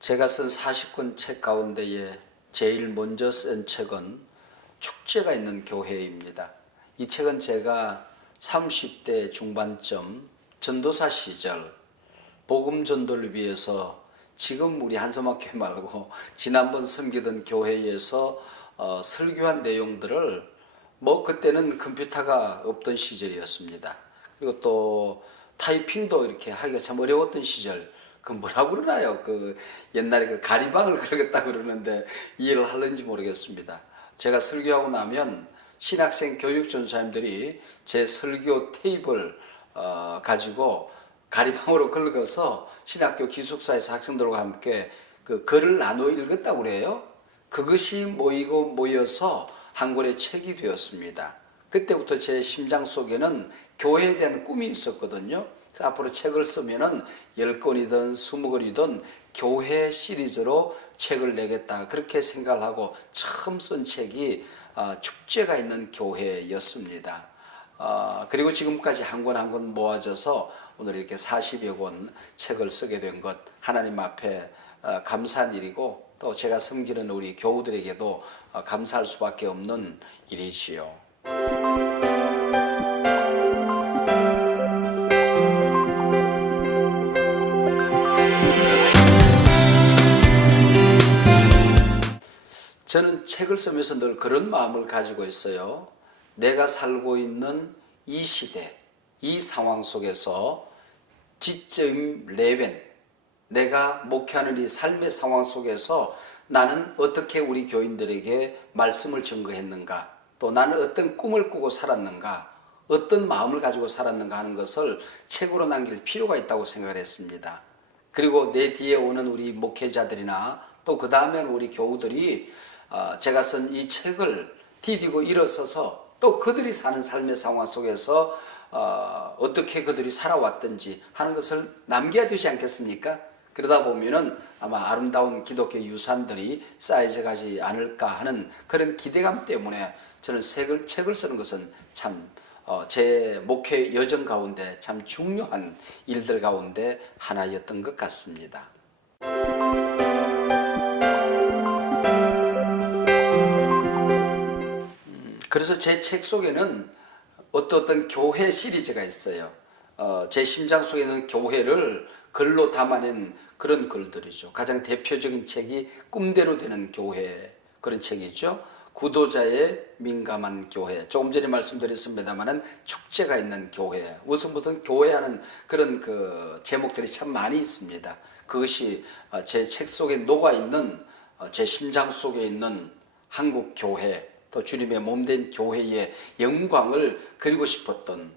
제가 쓴 40권 책 가운데에 제일 먼저 쓴 책은 축제가 있는 교회입니다. 이 책은 제가 30대 중반쯤 전도사 시절 복음 전도를 위해서 지금 우리 한서막교회 말고 지난번 섬기던 교회에서 설교한 내용들을 그때는 컴퓨터가 없던 시절이었습니다. 그리고 또 타이핑도 이렇게 하기가 참 어려웠던 시절. 그 뭐라고 그러나요? 옛날에 가리방을 그러겠다 그러는데 이해를 하는지 모르겠습니다. 제가 설교하고 나면 신학생 교육 전사님들이 제 설교 테이프를 가지고 가리방으로 긁어서 신학교 기숙사에서 학생들과 함께 그 글을 나눠 읽었다고 그래요. 그것이 모여서 한 권의 책이 되었습니다. 그때부터 제 심장 속에는 교회에 대한 꿈이 있었거든요. 앞으로 책을 쓰면은 10권이든 20권이든 교회 시리즈로 책을 내겠다 그렇게 생각을 하고 처음 쓴 책이 축제가 있는 교회였습니다. 그리고 지금까지 한 권 한 권 모아져서 오늘 이렇게 40여 권 책을 쓰게 된 것 하나님 앞에 감사한 일이고 또 제가 섬기는 우리 교우들에게도 감사할 수밖에 없는 일이지요. 저는 책을 쓰면서 늘 그런 마음을 가지고 있어요. 내가 살고 있는 이 시대, 이 상황 속에서 지적 레벨, 내가 목회하는 이 삶의 상황 속에서 나는 어떻게 우리 교인들에게 말씀을 증거했는가, 또 나는 어떤 꿈을 꾸고 살았는가, 어떤 마음을 가지고 살았는가 하는 것을 책으로 남길 필요가 있다고 생각을 했습니다. 그리고 내 뒤에 오는 우리 목회자들이나 또 그 다음에 우리 교우들이 제가 쓴 이 책을 디디고 일어서서 또 그들이 사는 삶의 상황 속에서 어떻게 그들이 살아왔든지 하는 것을 남겨야 되지 않겠습니까? 그러다 보면은 아마 아름다운 기독교 유산들이 쌓여져 가지 않을까 하는 그런 기대감 때문에 저는 책을 쓰는 것은 참 제 목회 여정 가운데 참 중요한 일들 가운데 하나였던 것 같습니다. 그래서 제 책 속에는 어떤 교회 시리즈가 있어요. 제 심장 속에는 교회를 글로 담아낸 그런 글들이죠. 가장 대표적인 책이 꿈대로 되는 교회 그런 책이죠. 구도자의 민감한 교회. 조금 전에 말씀드렸습니다만은 축제가 있는 교회. 무슨 교회하는 그런 제목들이 참 많이 있습니다. 그것이 제 책 속에 녹아 있는 제 심장 속에 있는 한국 교회. 또 주님의 몸된 교회의 영광을 그리고 싶었던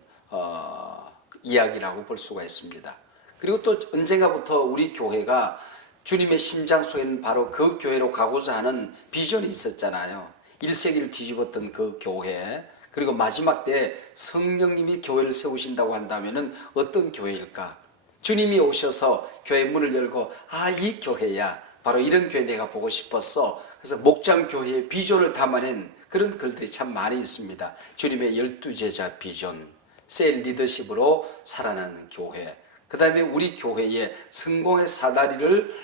이야기라고 볼 수가 있습니다. 그리고 또 언젠가부터 우리 교회가 주님의 심장 속에는 바로 그 교회로 가고자 하는 비전이 있었잖아요. 1세기를 뒤집었던 그 교회. 그리고 마지막 때 성령님이 교회를 세우신다고 한다면 어떤 교회일까? 주님이 오셔서 교회 문을 열고 이 교회야. 바로 이런 교회 내가 보고 싶었어. 그래서 목장교회의 비전을 담아낸 그런 글들이 참 많이 있습니다. 주님의 12제자 비전, 셀 리더십으로 살아나는 교회. 그 다음에 우리 교회의 성공의 사다리를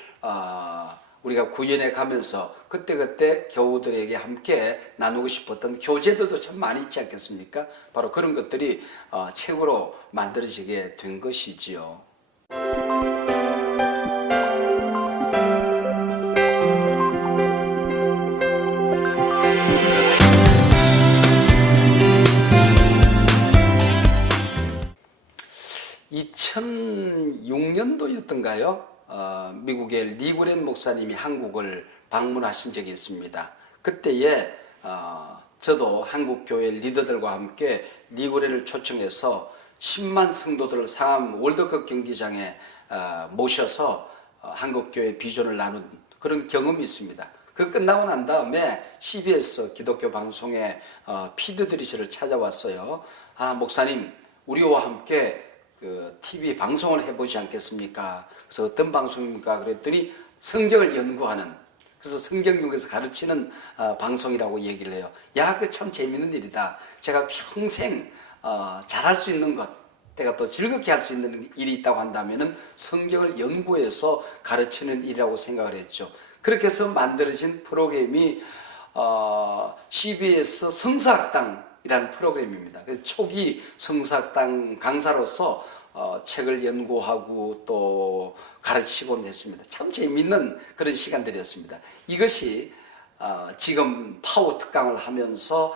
우리가 구현해 가면서 그때그때 교우들에게 함께 나누고 싶었던 교재들도 참 많이 있지 않겠습니까? 바로 그런 것들이 책으로 만들어지게 된 것이지요. 2006년도였던가요? 미국의 리그렌 목사님이 한국을 방문하신 적이 있습니다. 그때에 저도 한국 교회 리더들과 함께 리그렌을 초청해서 10만 성도들을 상암 월드컵 경기장에 모셔서 한국 교회 비전을 나눈 그런 경험이 있습니다. 그 끝나고 난 다음에 CBS 기독교 방송의 피드들이 저를 찾아왔어요. 목사님, 우리와 함께 TV 방송을 해보지 않겠습니까? 그래서 어떤 방송입니까? 그랬더니 성경을 연구하는, 그래서 성경역에서 가르치는 방송이라고 얘기를 해요. 야, 그 참 재밌는 일이다. 제가 평생 잘할 수 있는 것, 내가 또 즐겁게 할 수 있는 일이 있다고 한다면은 성경을 연구해서 가르치는 일이라고 생각을 했죠. 그렇게 해서 만들어진 프로그램이 CBS 성서학당이라는 프로그램입니다. 그래서 초기 성서학당 강사로서 책을 연구하고 또 가르치곤 했습니다. 참 재미있는 그런 시간들이었습니다. 이것이 지금 파워 특강을 하면서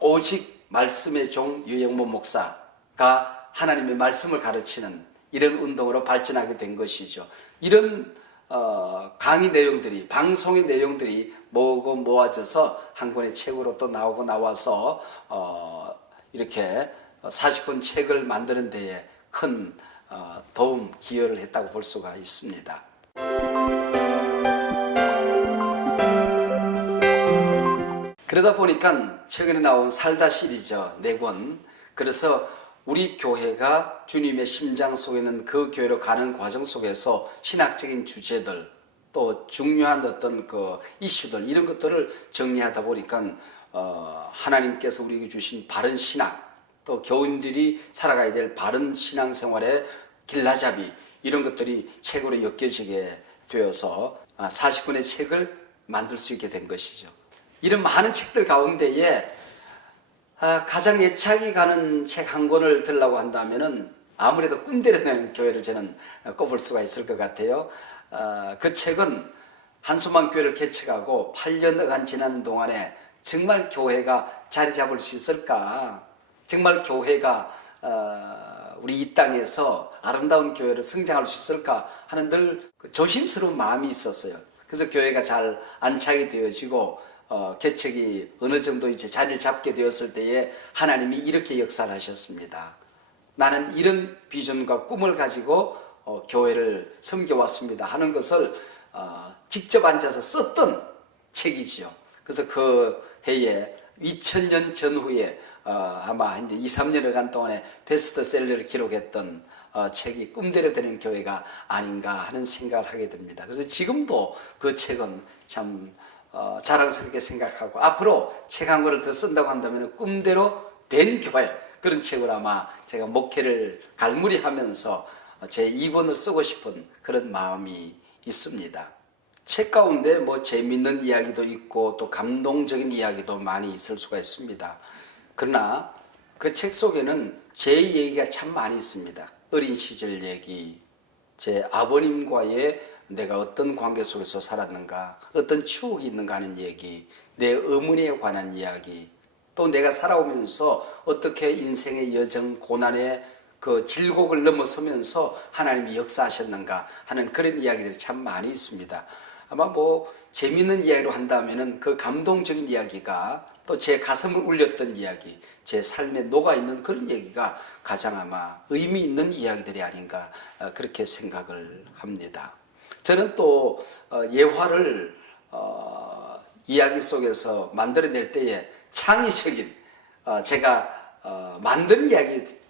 오직 말씀의 종 유영모 목사가 하나님의 말씀을 가르치는 이런 운동으로 발전하게 된 것이죠. 이런 강의 내용들이, 방송의 내용들이 모아져서 한 권의 책으로 또 나와서 이렇게 40권 책을 만드는 데에 큰 도움, 기여를 했다고 볼 수가 있습니다. 그러다 보니까 최근에 나온 살다 시리즈 4권, 그래서 우리 교회가 주님의 심장 속에 있는 그 교회로 가는 과정 속에서 신학적인 주제들, 또 중요한 어떤 그 이슈들, 이런 것들을 정리하다 보니까 하나님께서 우리에게 주신 바른 신학, 또 교인들이 살아가야 될 바른 신앙생활의 길라잡이, 이런 것들이 책으로 엮여지게 되어서 40권의 책을 만들 수 있게 된 것이죠. 이런 많은 책들 가운데에 가장 애착이 가는 책 한 권을 들라고 한다면은 아무래도 꿈대로되는 교회를 저는 꼽을 수가 있을 것 같아요. 그 책은 한수만 교회를 개척하고 8년간 지나는 동안에 정말 교회가 자리 잡을 수 있을까? 정말 교회가 우리 이 땅에서 아름다운 교회를 성장할 수 있을까 하는 늘 조심스러운 마음이 있었어요. 그래서 교회가 잘 안착이 되어지고 개척이 어느 정도 이제 자리를 잡게 되었을 때에 하나님이 이렇게 역사를 하셨습니다. 나는 이런 비전과 꿈을 가지고 교회를 섬겨왔습니다 하는 것을 직접 앉아서 썼던 책이지요. 그래서 그 해에 2000년 전후에 아마 이제 2, 3년여간 동안에 베스트셀러를 기록했던 책이 꿈대로 되는 교회가 아닌가 하는 생각을 하게 됩니다. 그래서 지금도 그 책은 참 자랑스럽게 생각하고, 앞으로 책 한 권을 더 쓴다고 한다면 꿈대로 된 교회, 그런 책을 아마 제가 목회를 갈무리하면서 제 2권을 쓰고 싶은 그런 마음이 있습니다. 책 가운데 뭐 재미있는 이야기도 있고 또 감동적인 이야기도 많이 있을 수가 있습니다. 그러나 그 책 속에는 제 얘기가 참 많이 있습니다. 어린 시절 얘기, 제 아버님과의 내가 어떤 관계 속에서 살았는가, 어떤 추억이 있는가 하는 얘기, 내 어머니에 관한 이야기, 또 내가 살아오면서 어떻게 인생의 여정, 고난의 그 질곡을 넘어서면서 하나님이 역사하셨는가 하는 그런 이야기들이 참 많이 있습니다. 아마 뭐 재미있는 이야기로 한다면은 그 감동적인 이야기가 또 제 가슴을 울렸던 이야기, 제 삶에 녹아있는 그런 얘기가 가장 아마 의미 있는 이야기들이 아닌가 그렇게 생각을 합니다. 저는 또 예화를 이야기 속에서 만들어낼 때에 창의적인 제가 만든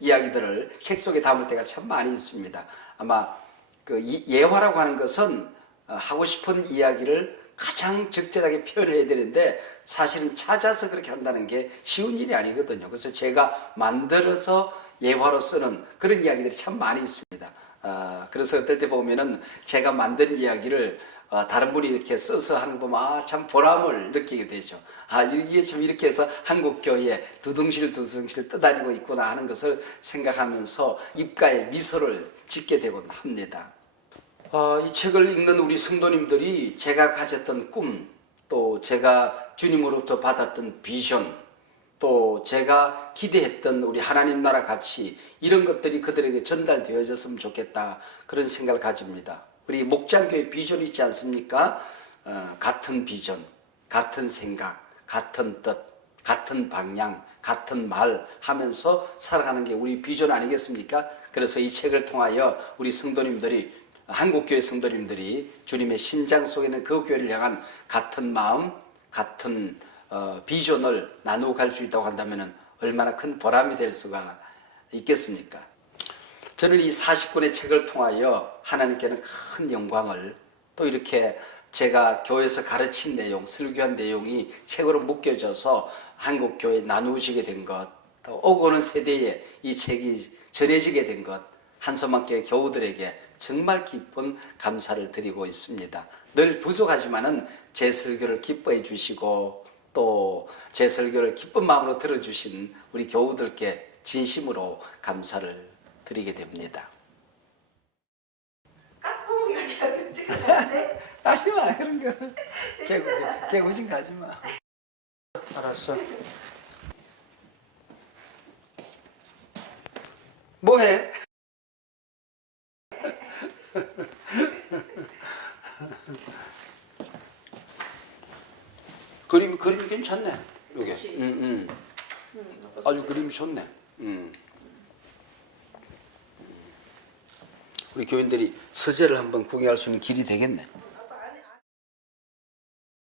이야기들을 책 속에 담을 때가 참 많이 있습니다. 아마 그 예화라고 하는 것은 하고 싶은 이야기를 가장 적절하게 표현을 해야 되는데 사실은 찾아서 그렇게 한다는 게 쉬운 일이 아니거든요. 그래서 제가 만들어서 예화로 쓰는 그런 이야기들이 참 많이 있습니다. 그래서 어떨 때 보면은 제가 만든 이야기를 다른 분이 이렇게 써서 하는 거 보면 참 보람을 느끼게 되죠. 이게 좀 이렇게 해서 한국 교회에 두둥실 떠다니고 있구나 하는 것을 생각하면서 입가에 미소를 짓게 되곤 합니다. 이 책을 읽는 우리 성도님들이 제가 가졌던 꿈, 또 제가 주님으로부터 받았던 비전, 또 제가 기대했던 우리 하나님 나라 가치, 이런 것들이 그들에게 전달되어졌으면 좋겠다, 그런 생각을 가집니다. 우리 목장교회 비전이 있지 않습니까? 같은 비전, 같은 생각, 같은 뜻, 같은 방향, 같은 말 하면서 살아가는 게 우리 비전 아니겠습니까? 그래서 이 책을 통하여 우리 성도님들이, 한국교회 성도님들이 주님의 심장 속에 있는 그 교회를 향한 같은 마음, 같은 비전을 나누고 갈 수 있다고 한다면 얼마나 큰 보람이 될 수가 있겠습니까? 저는 이 40권의 책을 통하여 하나님께는 큰 영광을, 또 이렇게 제가 교회에서 가르친 내용, 설교한 내용이 책으로 묶여져서 한국교회에 나누어지게 된 것, 또 오고 오는 세대에 이 책이 전해지게 된 것, 한서막교회 교우들에게 정말 깊은 감사를 드리고 있습니다. 늘 부족하지만은 제 설교를 기뻐해 주시고 또 제 설교를 기쁜 마음으로 들어주신 우리 교우들께 진심으로 감사를 드리게 됩니다. 깍꿍이가 아니라 끔찍한데? 하지마 그런 거. 개구진 가지마. 알았어. 뭐해? 그림이 괜찮네. 이게. 아주 그림이 좋네. 우리 교인들이 서재를 한번 구경할 수 있는 길이 되겠네.